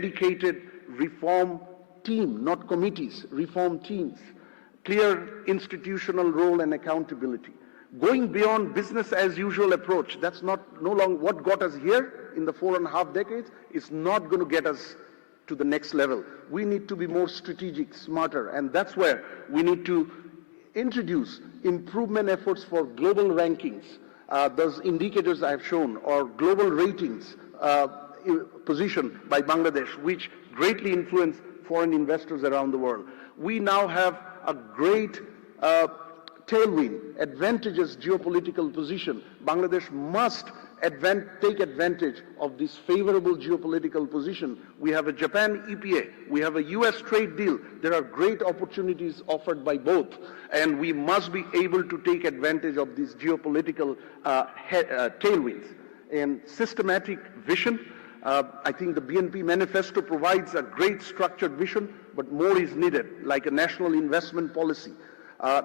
dedicated reform team, not committees, reform teams, clear institutional role and accountability. Going beyond business as usual approach, that's no longer what got us here in the 4.5 decades, is not going to get us to the next level. We need to be more strategic, smarter, and that's where we need to introduce improvement efforts for global rankings, those indicators I have shown, or global ratings position by Bangladesh, which greatly influence foreign investors around the world. We now have a great tailwind, advantageous geopolitical position. Bangladesh must take advantage of this favorable geopolitical position. We have a Japan EPA, we have a US trade deal. There are great opportunities offered by both, and we must be able to take advantage of these geopolitical tailwinds. And systematic vision, I think the BNP manifesto provides a great structured vision, but more is needed, like a national investment policy,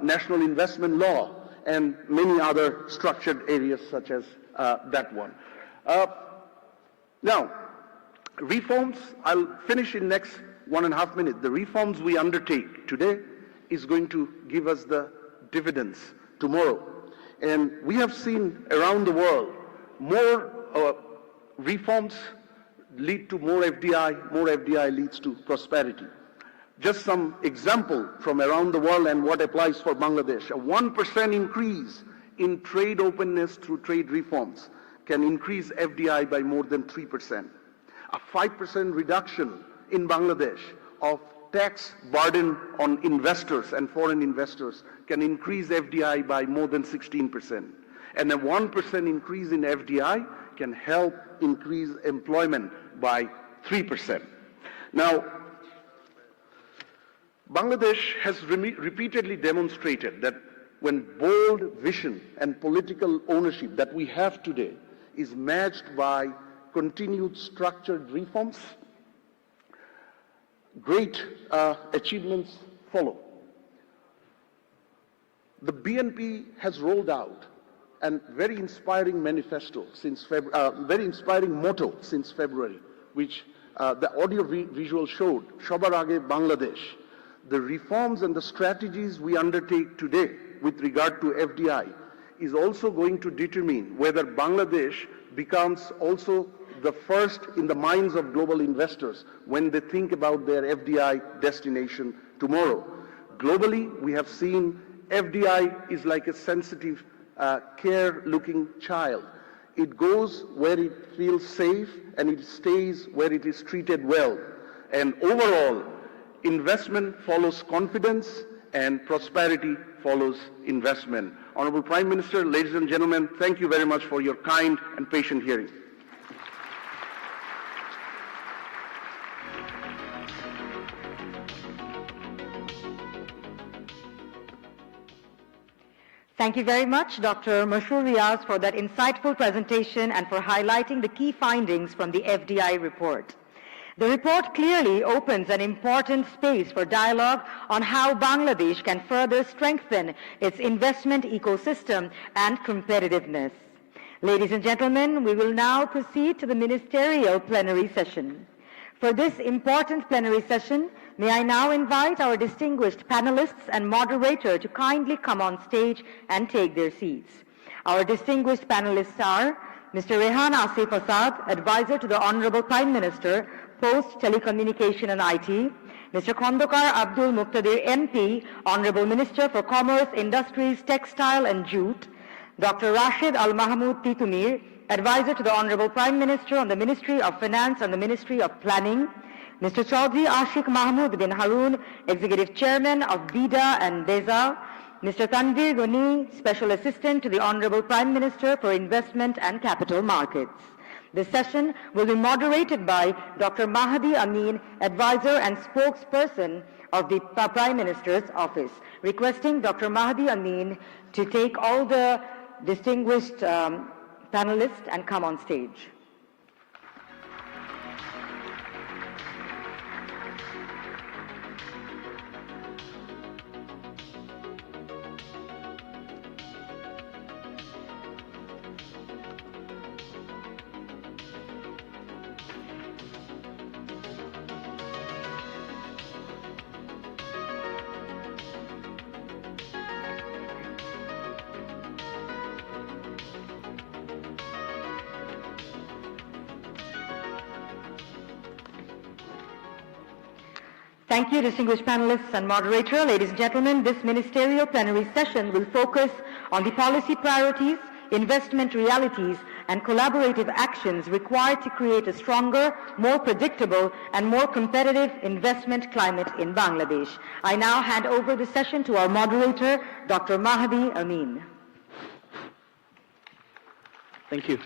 national investment law, and many other structured areas such as that one. Now, reforms, I'll finish in next 1.5 minutes. The reforms we undertake today is going to give us the dividends tomorrow. And we have seen around the world more reforms lead to more FDI leads to prosperity. Just some example from around the world and what applies for Bangladesh. A 1% increase in trade openness through trade reforms can increase FDI by more than 3%. A 5% reduction in Bangladesh of tax burden on investors and foreign investors can increase FDI by more than 16%. And a 1% increase in FDI can help increase employment by 3%. Now, Bangladesh has repeatedly demonstrated that when bold vision and political ownership that we have today is matched by continued structured reforms, great achievements follow. The BNP has rolled out a very inspiring manifesto since very inspiring motto since February, which the audio visual showed, Shobar Age Bangladesh. The reforms and the strategies we undertake today with regard to FDI is also going to determine whether Bangladesh becomes also the first in the minds of global investors when they think about their FDI destination tomorrow. Globally, we have seen FDI is like a sensitive, care-looking child. It goes where it feels safe and it stays where it is treated well. And overall, investment follows confidence and prosperity follows investment. Honorable Prime Minister, ladies and gentlemen, thank you very much for your kind and patient hearing. Thank you very much, Dr. Mashur Riaz, for that insightful presentation and for highlighting the key findings from the FDI report. The report clearly opens an important space for dialogue on how Bangladesh can further strengthen its investment ecosystem and competitiveness. Ladies and gentlemen, we will now proceed to the ministerial plenary session. For this important plenary session, may I now invite our distinguished panelists and moderator to kindly come on stage and take their seats. Our distinguished panelists are Mr. Rehan Asif Asad, Advisor to the Honorable Prime Minister, Post, Telecommunication and IT, Mr. Khondokar Abdul Muqtadir MP, Honorable Minister for Commerce, Industries, Textile and Jute, Dr. Rashid Al Mahmood Titumir, Advisor to the Honorable Prime Minister on the Ministry of Finance and the Ministry of Planning, Mr. Chaudhry Ashik Mahmood bin Haroon, Executive Chairman of BIDA and BEZA, Mr. Tanvir Ghani, Special Assistant to the Honorable Prime Minister for Investment and Capital Markets. This session will be moderated by Dr. Mahdi Amin, Advisor and Spokesperson of the Prime Minister's Office. Requesting Dr. Mahdi Amin to take all the distinguished panelists and come on stage. Thank you, distinguished panelists and moderator. Ladies and gentlemen, this ministerial plenary session will focus on the policy priorities, investment realities, and collaborative actions required to create a stronger, more predictable, and more competitive investment climate in Bangladesh. I now hand over the session to our moderator, Dr. Mahdi Amin. Thank you.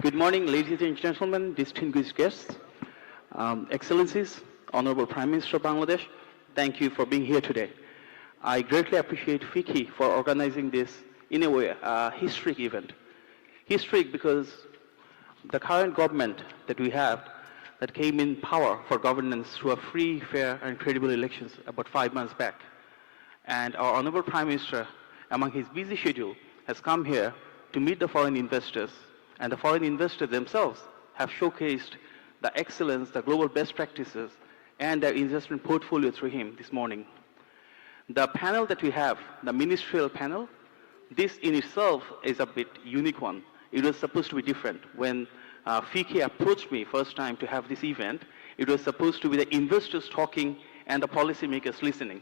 Good morning, ladies and gentlemen, distinguished guests, Excellencies, Honorable Prime Minister of Bangladesh, thank you for being here today. I greatly appreciate FICCI for organizing this, in a way, a historic event. Historic because the current government that we have that came in power for governance through a free, fair, and credible elections about 5 months back. And our Honorable Prime Minister, among his busy schedule, has come here to meet the foreign investors, and the foreign investors themselves have showcased the excellence, the global best practices, and their investment portfolio through him this morning. The panel that we have, the ministerial panel, this in itself is a bit unique one. It was supposed to be different. When FICCI approached me first time to have this event, it was supposed to be the investors talking and the policymakers listening.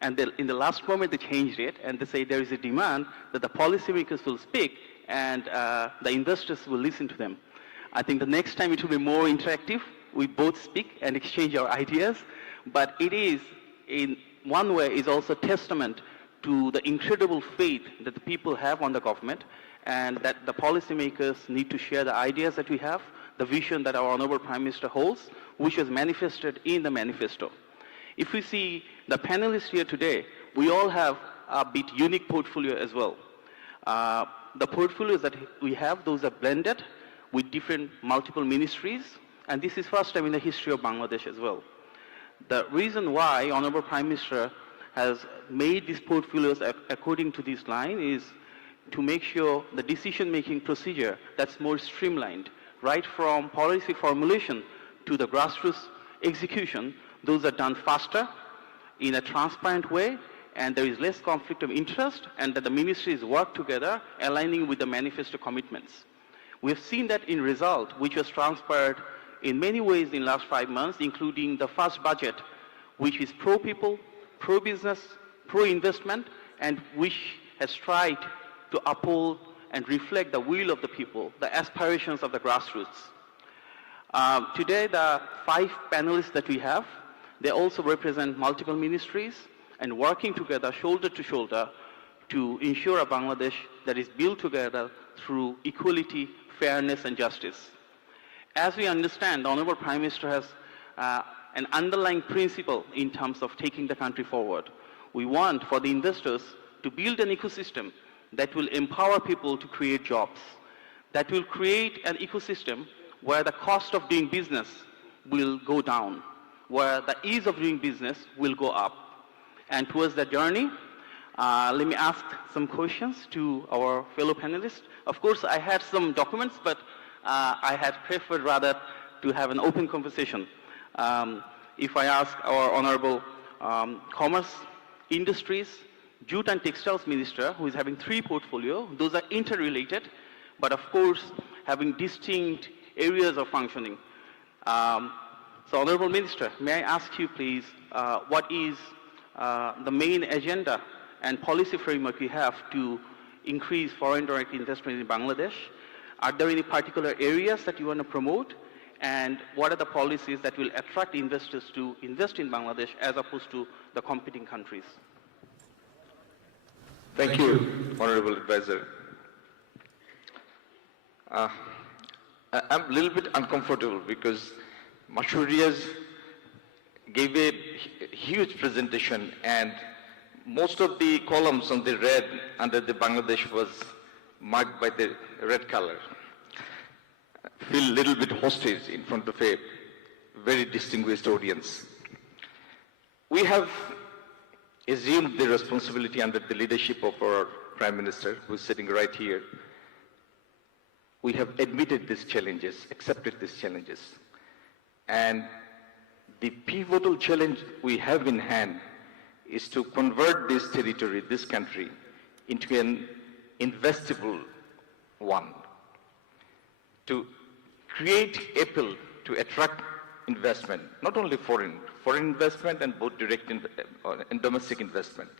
And in the last moment they changed it, and they say there is a demand that the policymakers will speak and the investors will listen to them. I think the next time it will be more interactive. We both speak and exchange our ideas, but it is, in one way, is also testament to the incredible faith that the people have on the government, and that the policymakers need to share the ideas that we have, the vision that our Honorable Prime Minister holds, which was manifested in the manifesto. If we see the panelists here today, we all have a bit unique portfolio as well. The portfolios that we have, those are blended with different multiple ministries, and this is first time in the history of Bangladesh as well. The reason why Honorable Prime Minister has made these portfolios according to this line is to make sure the decision-making procedure that's more streamlined, right from policy formulation to the grassroots execution, those are done faster, in a transparent way, and there is less conflict of interest, and that the ministries work together, aligning with the manifesto commitments. We have seen that in result, which was transpired in many ways in the last 5 months, including the first budget, which is pro-people, pro-business, pro-investment, and which has tried to uphold and reflect the will of the people, the aspirations of the grassroots. Today, the 5 panelists that we have, they also represent multiple ministries and working together shoulder to shoulder to ensure a Bangladesh that is built together through equality, fairness, and justice. As we understand, the Honorable Prime Minister has an underlying principle in terms of taking the country forward. We want for the investors to build an ecosystem that will empower people to create jobs, that will create an ecosystem where the cost of doing business will go down, where the ease of doing business will go up. And towards that journey, let me ask some questions to our fellow panelists. Of course, I had some documents, but I had preferred rather to have an open conversation. If I ask our Honorable Commerce, Industries, Jute and Textiles Minister, who is having 3 portfolios, those are interrelated, but of course having distinct areas of functioning. So Honorable Minister, may I ask you please, what is the main agenda and policy framework you have to increase foreign direct investment in Bangladesh? Are there any particular areas that you want to promote? And what are the policies that will attract investors to invest in Bangladesh as opposed to the competing countries? Thank you, Honorable Advisor. I'm a little bit uncomfortable because Mashurias gave a huge presentation, and most of the columns on the red under the Bangladesh was marked by the red color. I feel a little bit hostage in front of a very distinguished audience. We have assumed the responsibility under the leadership of our Prime Minister, who is sitting right here. We have admitted these challenges, accepted these challenges. And the pivotal challenge we have in hand is to convert this territory, this country, into an investable one, to create appeal to attract investment, not only foreign investment and both direct and domestic investment.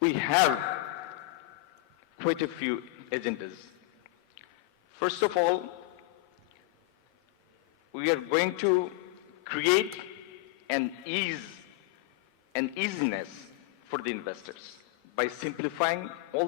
We have quite a few agendas. First of all, we are going to create an easiness for the investors by simplifying all